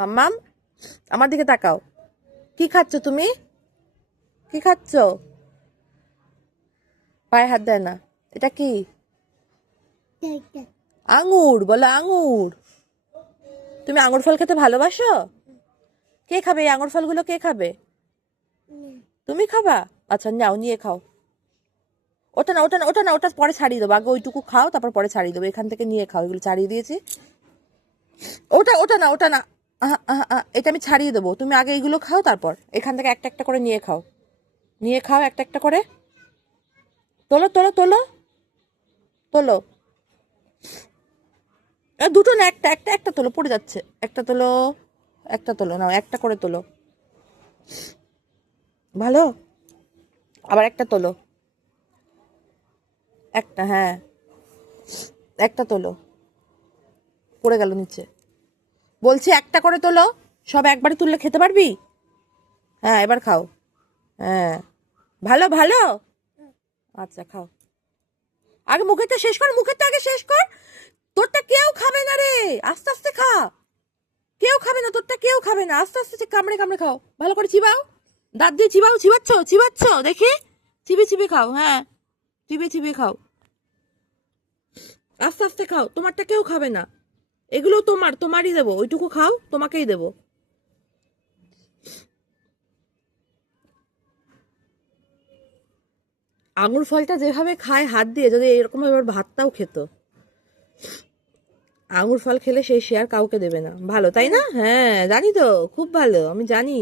মাম্মাম, আমার দিকে তাকাও। কি খাচ্ছ তুমি? কি খাচ্ছ? পায়ে হাত দেয় না। এটা কি? আঙুর। বলো আঙুর। তুমি আঙুর ফল খেতে ভালোবাসো? কে খাবে এই আঙুর ফলগুলো? কে খাবে? তুমি খাবা? আচ্ছা, নাও, নিয়ে খাও। ওটা না, ওটা না, ওটা না, ওটা পরে ছাড়িয়ে দেবো। আগে ওইটুকু খাও, তারপর পরে ছাড়িয়ে দেবো। এখান থেকে নিয়ে খাও, এগুলো ছাড়িয়ে দিয়েছি। ওটা ওটা না, ওটা না। এটা আমি ছাড়িয়ে দেবো। তুমি আগে এইগুলো খাও, তারপর এখান থেকে একটা একটা করে নিয়ে খাও। নিয়ে খাও একটা একটা করে। তোলো তোলো তোলো তোলো। দুটো না, একটা একটা একটা তোলো, পড়ে যাচ্ছে। একটা তোলো, একটা তোলো, নাও একটা করে তোলো। ভালো। আবার একটা তোলো। একটা, হ্যাঁ, একটা তোলো। পড়ে গেল নিচে। বলছি একটা করে তোলো। সব একবারে তুললে খেতে পারবি? হ্যাঁ, এবার খাও। হ্যাঁ, ভালো ভালো। আচ্ছা, খাও। আগে মুখেরটা শেষ কর, মুখেরটা আগে শেষ কর। তোরটা কেউ খাবে না রে। আস্তে আস্তে খা। কেউ খাবে না তোরটা, কেউ খাবে না। আস্তে আস্তে কামড়ে কামড়ে খাও। ভালো করে চিবাও। দাঁত দিয়ে চিবাও। চিবাচ্ছ চিবাচ্ছ দেখি। চিবি চিবি খাও। হ্যাঁ, চিবি চিবি খাও। আস্তে আস্তে খাও। তোমারটা কেউ খাবে না। এগুলো তোমার, তোমারই দেবো। ওইটুকু খাও, তোমাকেই দেবো। আঙুর ফলটা যেভাবে খায় হাত দিয়ে, যদি এরকম ভাবে ভাতটাও খেত। আঙুর ফল খেলে সেই শেয়ার কাউকে দেবে না। ভালো, তাই না? হ্যাঁ, জানি তো, খুব ভালো, আমি জানি।